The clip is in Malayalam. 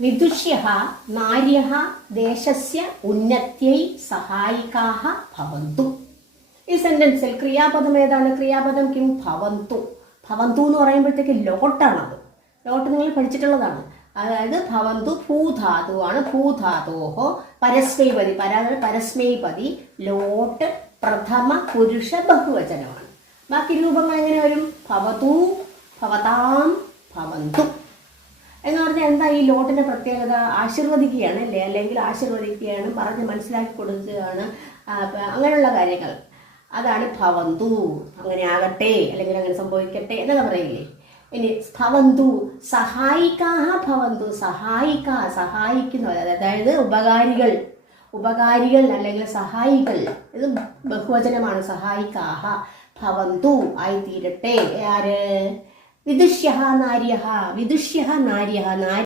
വിദുഷ്യഃ നാര്യഃ ദേശസ്യ ഉന്നത്यै സഹായികാഃ ഭവന്തു. ഈ സെന്റൻസിൽ ക്രിയാപദം ഏതാണ്? ക്രിയാപദം കിം? ഭവന്തു. ഭവന്തു എന്ന് പറയുമ്പോഴത്തേക്ക് ലോട്ടാണത്. ലോട്ട് നിങ്ങൾ പഠിച്ചിട്ടുള്ളതാണ്. അതായത് ഭവന്തു ഭൂധാതുവാണ്. ഭൂധാതോഹോ പരസ്മൈപതി, പരസ്മൈപതി ലോട്ട് പ്രഥമ പുരുഷ ബഹുവചനമാണ്. ബാക്കി രൂപങ്ങൾ എങ്ങനെ വരും? ഭവതു, ഭവതാം, ഭവന്തു എന്ന് പറഞ്ഞാൽ എന്താ ഈ ലോട്ടിന്റെ പ്രത്യേകത? ആശീർവദിക്കുകയാണ് അല്ലേ, അല്ലെങ്കിൽ ആശീർവദിക്കുകയാണ്, പറഞ്ഞ് മനസ്സിലാക്കി കൊടുക്കുകയാണ്, അങ്ങനെയുള്ള കാര്യങ്ങൾ. അതാണ് ഭവന്തു. അങ്ങനെ ആകട്ടെ, അല്ലെങ്കിൽ അങ്ങനെ സംഭവിക്കട്ടെ എന്നൊക്കെ പറയില്ലേ. ഇനി ഭവന്തു സഹായിക്കാഹ ഭവന്തു. സഹായിക്ക, സഹായിക്കുന്നവർ, അതായത് ഉപകാരികൾ അല്ലെങ്കിൽ സഹായികൾ. ഇത് ബഹുവചനമാണ്. സഹായിക്കാഹ ഭവന്തു ആയിത്തീരട്ടെ. ആര്? വിദുഷ്യഃ നാര്യഃ. വിദുഷ്യഃ നാര്യഃ.